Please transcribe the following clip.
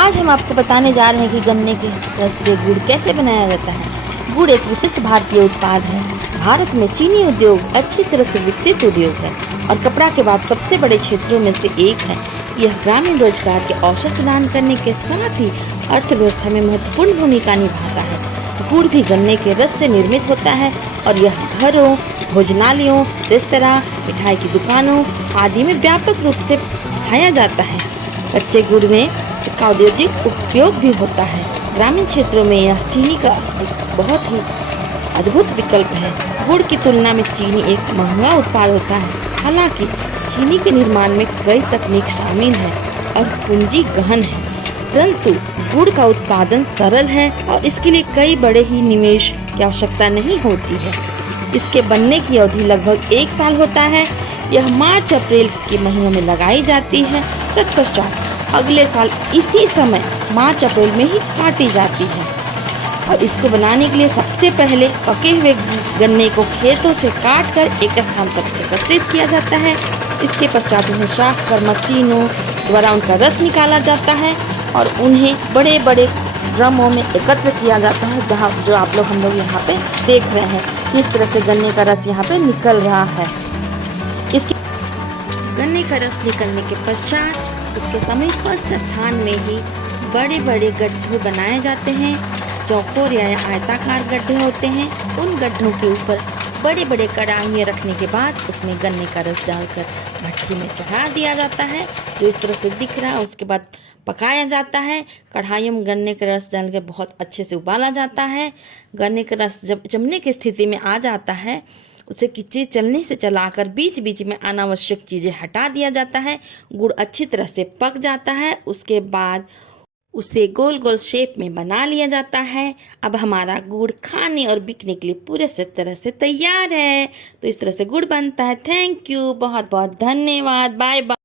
आज हम आपको बताने जा रहे हैं कि गन्ने के रस से गुड़ कैसे बनाया जाता है। गुड़ एक विशिष्ट भारतीय उत्पाद है। भारत में चीनी उद्योग अच्छी तरह से विकसित उद्योग है और कपड़ा के बाद सबसे बड़े क्षेत्रों में से एक है। यह ग्रामीण रोजगार के अवसर प्रदान करने के साथ ही अर्थव्यवस्था में महत्वपूर्ण भूमिका निभाता है। गुड़ भी गन्ने के रस से निर्मित होता है और यह घरों, भोजनालयों, रेस्तरां, मिठाई की दुकानों आदि में व्यापक रूप से खाया जाता है। कच्चे गुड़ में इसका औद्योगिक उपयोग भी होता है। ग्रामीण क्षेत्रों में यह चीनी का एक बहुत ही अद्भुत विकल्प है। गुड़ की तुलना में चीनी एक महंगा उत्पाद होता है। हालांकि चीनी के निर्माण में कई तकनीक शामिल है और पूंजी गहन है, परंतु गुड़ का उत्पादन सरल है और इसके लिए कई बड़े ही निवेश की आवश्यकता नहीं होती है। इसके बनने की अवधि लगभग 1 साल होता है। यह मार्च अप्रैल के महीनों में लगाई जाती है। तत्पश्चात अगले साल इसी समय मार्च अप्रैल में ही काटी जाती है और इसको बनाने के लिए सबसे पहले पके हुए गन्ने को खेतों से काट कर एक स्थान पर एकत्रित किया जाता है। इसके पश्चात उन्हें साफ कर मशीनों द्वारा उनका रस निकाला जाता है और उन्हें बड़े बड़े ड्रमों में एकत्र किया जाता है, जहाँ जो आप लोग हम लोग यहाँ पे देख रहे हैं किस तरह से गन्ने का रस यहाँ पे निकल रहा है। इसके गन्ने का रस निकलने के पश्चात उसके समीपस्थ स्थान में ही बड़े बड़े गड्ढे बनाए जाते हैं। चौकोर या आयताकार गड्ढे होते हैं। उन गड्ढों के ऊपर बड़े बड़े कढ़ाइयाँ रखने के बाद उसमें गन्ने का रस डालकर भट्टी में चढ़ा दिया जाता है, जो इस तरह से दिख रहा है। उसके बाद पकाया जाता है। कढ़ाइयों में गन्ने का रस डालकर बहुत अच्छे से उबाला जाता है। गन्ने का रस जब जमने की स्थिति में आ जाता है, उसे किसी चलनी से चलाकर बीच बीच में अनावश्यक चीज़ें हटा दिया जाता है। गुड़ अच्छी तरह से पक जाता है। उसके बाद उसे गोल गोल शेप में बना लिया जाता है। अब हमारा गुड़ खाने और बिकने के लिए पूरे से तरह से तैयार है। तो इस तरह से गुड़ बनता है। थैंक यू, बहुत बहुत धन्यवाद। Bye bye.